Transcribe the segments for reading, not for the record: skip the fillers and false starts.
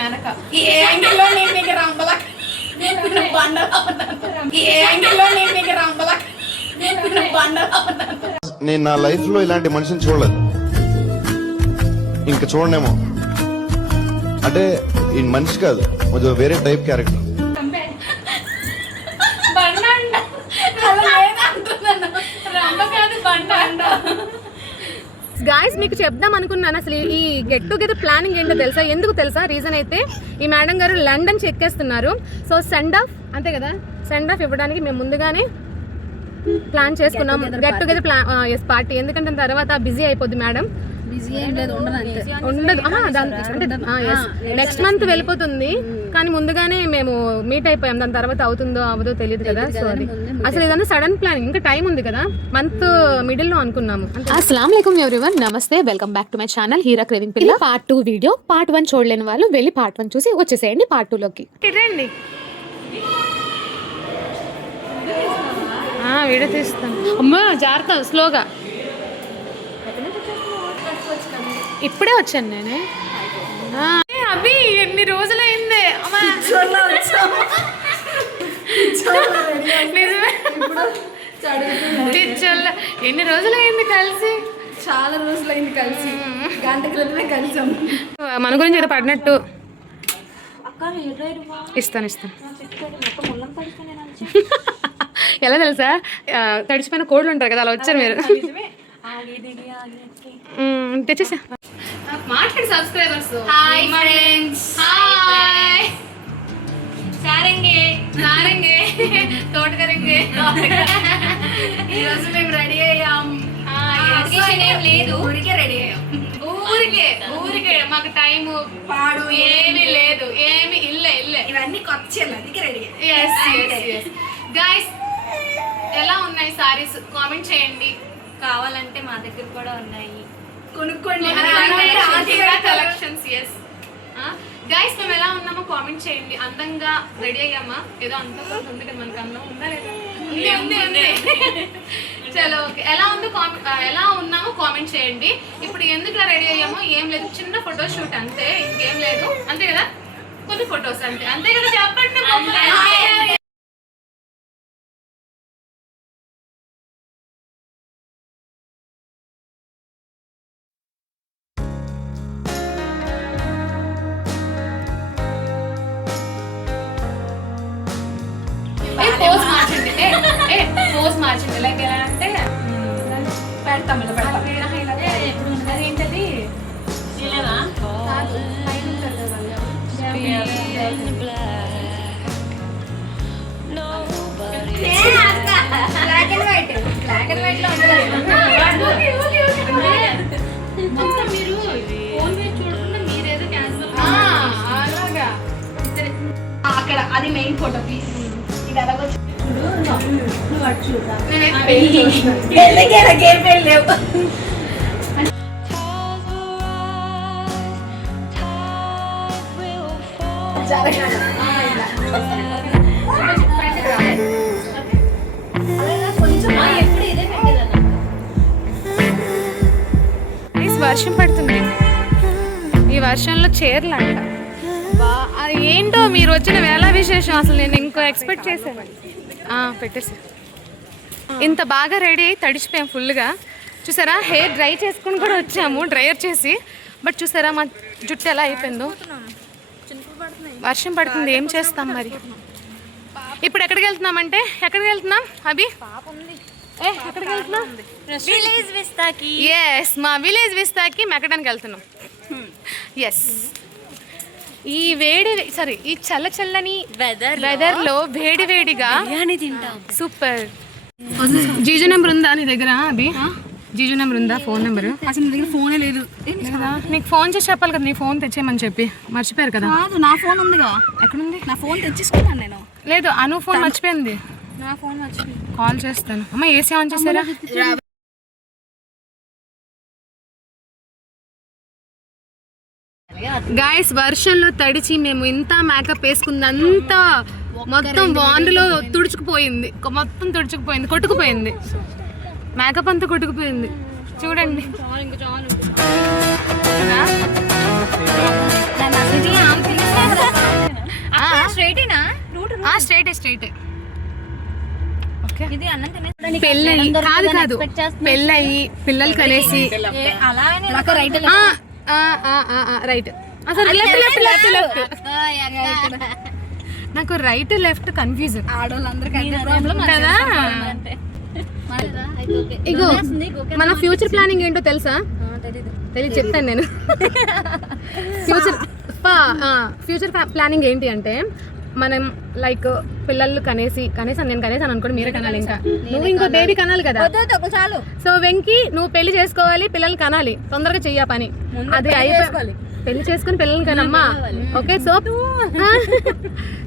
మేనక ఈ యాంగిల్లో నేను నీకు రంబల బండలా ఉన్నాను. ఈ యాంగిల్లో నేను నీకు రంబల బండలా ఉన్నాను. నేను నా లైఫ్ లో ఇలాంటి మనిషిని చూడలేదు, ఇంకా చూడనేమో. అంటే ఈ మనిషి కాదు, కొంచెం వేరే టైప్ క్యారెక్టర్. గాయస్ మీకు చెప్దాం అనుకున్నాను, అసలు ఈ గెట్ టుగెదర్ ప్లానింగ్ ఏంటో తెలుసా? ఎందుకు తెలుసా? రీజన్ అయితే ఈ మేడం గారు లండన్ చెక్కేస్తున్నారు. సో సెండ్ ఆఫ్, అంతే కదా, సెండ్ ఆఫ్ ఇవ్వడానికి మేము ముందుగానే ప్లాన్ చేసుకున్నాం గెట్ టుగెదర్ పార్టీ. ఎందుకంటే తర్వాత బిజీ అయిపోద్ది మేడం. ఉండదు అంటే నెక్స్ట్ మంత్ వెళ్ళిపోతుంది, కానీ ముందుగానే మేము మీట్ అయిపోయాం. దాని తర్వాత అవుతుందో అవదో తెలియదు కదా. సో అది అసలు ఇదంతా సడన్ ప్లానింగ్, ఇంకా టైం ఉంది కదా, మంత్ మిడిల్ లో అనుకున్నాము. అస్సలాం వాలేకుమ్ ఎవ్రీవన్, నమస్తే, welcome back to my channel Heera craving పిల్ల. Part 2 video. పార్ట్ 1 చూడలేని వాళ్ళు వెళ్ళి పార్ట్ 1 చూసి వచ్చేసేయండి పార్ట్ 2 లోకి. రండి, వీడియో తీస్తాను. అమ్మా జాగ్రత్త, స్లోగా. ఇప్పుడే వచ్చాను నేనే. అభి ఎన్ని రోజులైంది ఎన్ని రోజులైంది కలిసి? చాలా రోజులైంది కలిసి, గంట క్రితమే కలిసాం. మన గురించి ఏదో పడినట్టు ఇస్తాను. ఎలా తెలుసా, తడిచిపోయిన కోళ్ళు ఉంటారు కదా, అలా వచ్చారు మీరు. తెచ్చేసా. మాట్లాడి సబ్స్క్రైబర్స్. Hi friends. హాయ్ సారంగే నారంగే తోటకరంగే. ఈరోజు మేము రెడీ అయ్యాం. ఏం లేదు, ఊరికే రెడీ అయ్యాం. ఊరికే మాకు టైము పాడు ఏమీ లేదు, ఏమి ఇల్లే ఇవన్నీ కొత్త చీరలు, అందుకే రెడీ అయ్యాం. గైస్ ఎలా ఉన్నాయి సారీస్? కామెంట్ చేయండి. కావాలంటే మా దగ్గర కూడా ఉన్నాయి, కొనుక్కోండి. కలెక్షన్స్. గైస్ మేము ఎలా ఉన్నామో కామెంట్ చేయండి. అందంగా రెడీ అయ్యామా? ఏదో అందంగా ఉంది కదా, మనకు అందం ఉందా లేదా? ఉంది. చలో ఓకే. ఎలా ఉన్నామో కామెంట్ చేయండి. ఇప్పుడు ఎందుకు రెడీ అయ్యామో ఏం లేదు, చిన్న ఫోటో షూట్ అంతే, ఇంకేం లేదు. అంతే కదా, కొన్ని ఫొటోస్ అంతే కదా. చెప్పండి. పోజ్ మార్చండి. లైక్ ఎలా అంటే పెడతాం ఏంటది మొత్తం మీరు ఫోన్ మీద చూడకుండా మీరేదో క్యాన్సిల్ అలాగా. అక్కడ అది మెయిన్ ఫోటో ప్లీజ్. ఇది అలాగ వర్షం పడుతుంది. ఈ వర్షంలో చీరలంట. ఏంటో మీరు వచ్చిన వేళ విశేషం, అసలు నేను ఇంకో ఎక్స్పెక్ట్ చేశాను. పెట్టేసా. ఇంత బాగా రెడీ అయ్యి తడిచిపోయాం ఫుల్గా. చూసారా, హెయిర్ డ్రై చేసుకుని కూడా వచ్చాము డ్రైయర్ చేసి. బట్ చూసారా మా జుట్టు ఎలా అయిపోయిందో. వర్షం పడుతుంది, ఏం చేస్తాం మరి. ఇప్పుడు ఎక్కడికి వెళ్తున్నామంటే, ఎక్కడికి వెళ్తున్నాం అభి? ఎక్కడికి వెళ్తున్నాం? విలేజ్ విస్తాకి. ఎస్, మా విలేజ్ విస్తాకి మెక్కడానికి వెళ్తున్నాం. ఎస్, ఈ ఈ చల్లని వెదర్ లో వేడిగా బిర్యానీ తింటాం. సూపర్. జీజు నెంబర్ ఉందా నీ దగ్గర అభి? జీజు నెంబర్ ఉందా? Phone number? అసలు నా దగ్గర ఫోనే లేదు. నీకు ఫోన్ చేసి చెప్పాలి కదా, నీ ఫోన్ తెచ్చేయమని చెప్పి. మర్చిపోయారు కదా? నా ఫోన్ ఉందిగా. ఎక్కడుంది? నా ఫోన్ తెచ్చేసుకున్నాను నేను. లేదు, అను ఫోన్ మర్చిపోయింది. నా ఫోన్ మర్చిపోయింది. కాల్ చేస్తాను. అమ్మ ఏసీ ఆన్ చేసారా? గాయస్ వర్షంలో తడిచి మేము ఇంత మేకప్ వేసుకుందంతా మొత్తం వాండ్లో తుడుచుకుపోయింది, కొట్టుకుపోయింది. మేకప్ అంతా కొట్టుకుపోయింది. చూడండి. Straight okay. ఇది అన్నం తినేసి పెళ్ళయి కాదు పెళ్ళయి పిల్లలు కనేసి అలా రైట్ అసలు నాకు రైట్ లెఫ్ట్ కన్ఫ్యూజన్ కదా. ఇగో మన ఫ్యూచర్ ప్లానింగ్ ఏంటో తెలుసా? తెలియదు, చెప్తాను నేను. ఫ్యూచర్ ప్లానింగ్ ఏంటి అంటే మనం లైక్ పిల్లలు కనేసాను నేను కనేసాను అనుకోండి, మీరే కనాలి. ఇంకా నువ్వు ఇంకో బేబీ కనాలి కదా. చాలు. సో వెంకి నువ్వు పెళ్లి చేసుకోవాలి, పిల్లలు కనాలి, తొందరగా చెయ్య పని. అది అయిపోయి పెళ్లి చేసుకుని పిల్లల్ని కనమ్మా. ఓకే.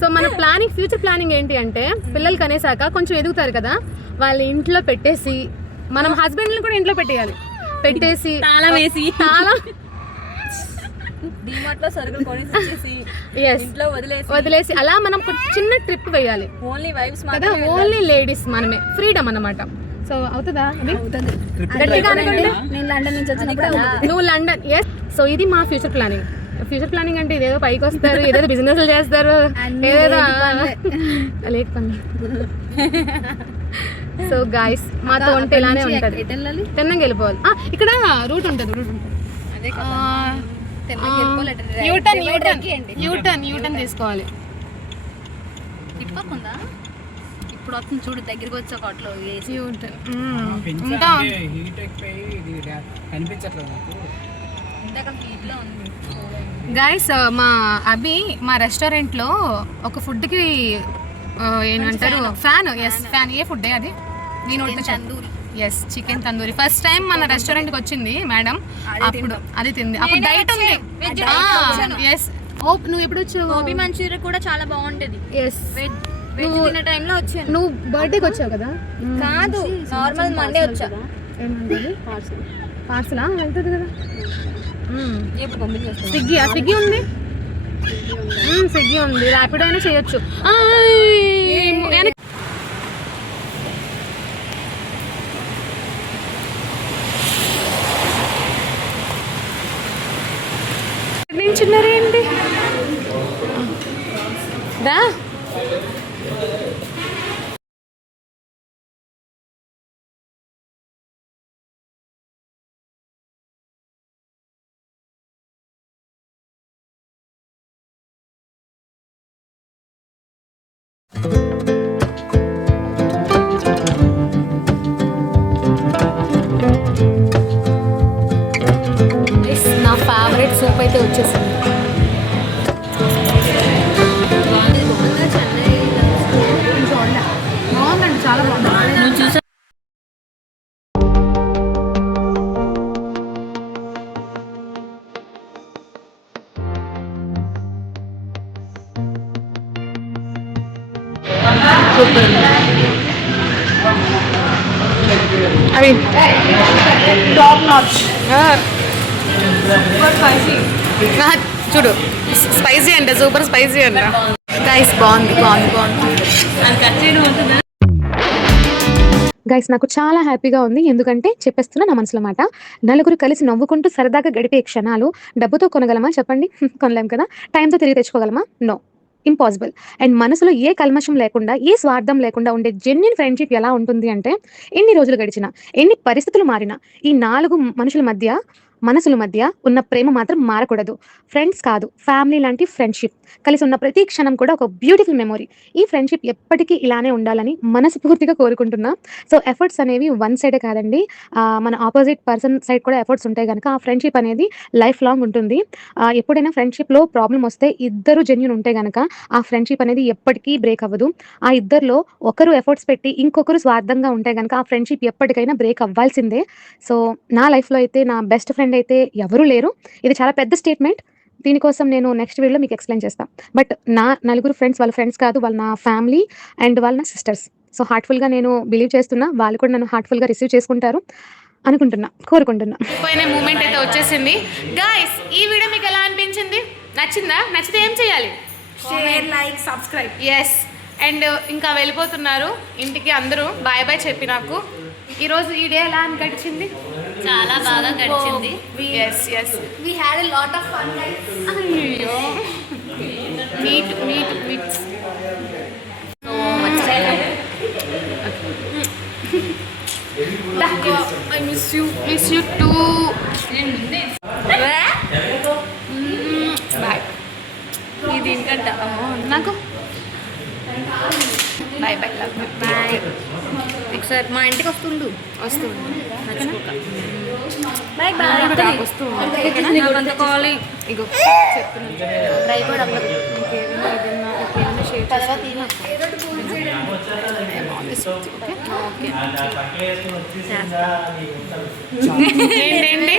సో మన ప్లానింగ్ ఫ్యూచర్ ప్లానింగ్ ఏంటి అంటే పిల్లలు కనేసాక కొంచెం ఎదుగుతారు కదా, వాళ్ళ ఇంట్లో పెట్టేసి మనం హస్బెండ్ని కూడా ఇంట్లో పెట్టేసి తాళం వేసి డిమార్ట్ లో సరుకులు కొనేసి ఇంట్లో వదిలేసి అలా మనం ఒక చిన్న ట్రిప్ వేయాలి. ఓన్లీ వైఫ్స్ కదా, ఓన్లీ లేడీస్ మనమే, ఫ్రీడమ్ అన్నమాట. సో అవుతుందా? గట్టిగా అనకండి. నేను లండన్ నుంచి వచ్చినప్పుడు నువ్వు లండన్. ఎస్. సో ఇది మా ఫ్యూచర్ ప్లానింగ్ అంటే ఇదేదో పైకి వస్తారు, ఏదేదో బిజినెస్లు చేస్తారు, ఏదేదో లేకపోతే. సో గాయస్ మాతో ఉంటే ఇలానే ఉంటుంది. తిన్నంగా వెళ్ళిపోవాలి. ఇక్కడ రూట్ ఉంటుంది. యూటర్న్ తీసుకోవాలి. తిప్పకుందా ఇప్పుడు వస్తుంది చూడు, దగ్గరికి వచ్చే కోట్లో గైస్ మా అభి మా రెస్టారెంట్లో ఒక ఫుడ్కి ఏమంటారు ఫ్యాన్. ఫ్యాన్ ఏ ఫుడ్ అది? నేను చికెన్ తందూరి. ఫస్ట్ టైం మన రెస్టారెంట్కి వచ్చింది మేడం, అప్పుడు అది తింది. అప్పుడు డైట్ ఉంది. నువ్వు ఎప్పుడు వచ్చావు? గోబీ మంచూరియా కూడా చాలా బాగుంటది. నువ్వు బర్త్డేకి వచ్చావు కదా? కాదు, నార్మల్ మండే వచ్చా. పార్సలా వెళ్తుంది కదా. స్విగ్గీ ఉంది, ర్యాపిడో అయినా చేయొచ్చు. నించున్నారేంటి దా. నా ఫేవరెట్ సూప్ అయితే వచ్చేసింది. బాగుందండి, చాలా బాగుంది. అవి టాప్ నాచ్. చూడు, స్పైసీ అంట, సూపర్ స్పైసీ అంట. గైస్ బాగుంది. గైస్ నాకు చాలా హ్యాపీగా ఉంది, ఎందుకంటే చెప్పేస్తున్నా నా మనసులో మాట. నలుగురు కలిసి నవ్వుకుంటూ సరదాగా గడిపే క్షణాలు డబ్బుతో కొనగలమా చెప్పండి? కొనలేం కదా. టైంతో తిరిగి తెచ్చుకోగలమా? No, impossible. అండ్ మనసులో ఏ కల్మషం లేకుండా, ఏ స్వార్థం లేకుండా ఉండే జెన్యూన్ ఫ్రెండ్షిప్ ఎలా ఉంటుంది అంటే, ఎన్ని రోజులు గడిచినా, ఎన్ని పరిస్థితులు మారినా, ఈ 4 మనసుల మధ్య ఉన్న ప్రేమ మాత్రం మారకూడదు. ఫ్రెండ్స్ కాదు, ఫ్యామిలీ లాంటి ఫ్రెండ్షిప్. కలిసి ఉన్న ప్రతి క్షణం కూడా ఒక బ్యూటిఫుల్ మెమొరీ. ఈ ఫ్రెండ్షిప్ ఎప్పటికీ ఇలానే ఉండాలని మనస్ఫూర్తిగా కోరుకుంటున్నా. సో ఎఫర్ట్స్ అనేవి వన్ సైడే కాదండి, మన ఆపోజిట్ పర్సన్ సైడ్ కూడా ఎఫర్ట్స్ ఉంటాయి కనుక ఆ ఫ్రెండ్షిప్ అనేది లైఫ్ లాంగ్ ఉంటుంది. ఎప్పుడైనా ఫ్రెండ్షిప్లో ప్రాబ్లం వస్తే ఇద్దరు జెన్యూన్ ఉంటే కనుక ఆ ఫ్రెండ్షిప్ అనేది ఎప్పటికీ బ్రేక్ అవ్వదు. ఆ ఇద్దరిలో ఒకరు ఎఫర్ట్స్ పెట్టి ఇంకొకరు స్వార్థంగా ఉంటే కనుక ఆ ఫ్రెండ్షిప్ ఎప్పటికైనా బ్రేక్ అవ్వాల్సిందే. సో నా లైఫ్లో అయితే నా బెస్ట్ ఫ్రెండ్ అయితే ఎవరూ లేరు. ఇది చాలా పెద్ద స్టేట్మెంట్, దీనికోసం నేను నెక్స్ట్ వీడియోలో మీకు ఎక్స్ప్లెయిన్ చేస్తాను. బట్ నా నలుగురు ఫ్రెండ్స్ వాళ్ళ ఫ్రెండ్స్ కాదు, వాళ్ళ నా ఫ్యామిలీ అండ్ వాళ్ళ నా సిస్టర్స్. సో హార్ట్ఫుల్గా నేను బిలీవ్ చేస్తున్నా, వాళ్ళు కూడా నన్ను హార్ట్ఫుల్గా రిసీవ్ చేసుకుంటారు అనుకుంటున్నా, కోరుకుంటున్నా. పోయిన మూమెంట్ అయితే వచ్చేసింది. గాయ్స్ ఈ వీడియో మీకు ఎలా అనిపించింది? నచ్చిందా? నచ్చితే ఏం చేయాలి? Share, like, subscribe. Yes. And ఇంకా వెళ్ళిపోతున్నారు ఇంటికి అందరూ. బాయ్ బాయ్ చెప్పి నాకు ఈరోజు ఈ డే ఎలా అని గడిచింది? చాలా బాగా గడిచింది. Yes We had a lot of fun, guys. అయ్యో మీట్ నీకంట నాకు bye bye love you bye ఒకసారి మా ఇంటికి వస్తుండు వస్తుంది బాయ్ బాయ్ వస్తూ అంత కావాలి ఇగో చెప్తున్నాను డ్రై కూడా ఇంకేదైనా ఏదైనా షేర్ ఏంటండి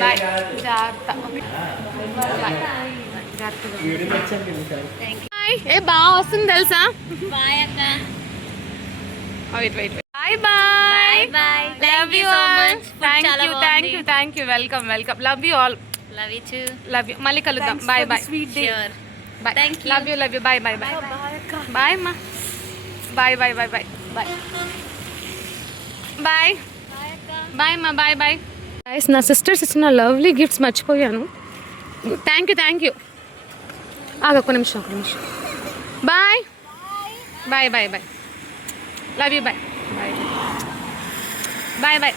బాయ్ జాగ్రత్త ఏ బాగా వస్తుంది తెలుసా బాయ్ అక్క wait wait bye bye bye love you all thank you welcome love you all love you too love you మళ్ళీ కలుద్దాం bye bye sure bye Thank you. Love you bye bye bye bye అమ్మా bye bye bye bye bye bye bye అమ్మా bye bye guys నా sisters ఇచ్చిన lovely gifts మర్చిపోయాను thank you ఒక్క నిమిషం bye bye bye bye love you bye bye bye bye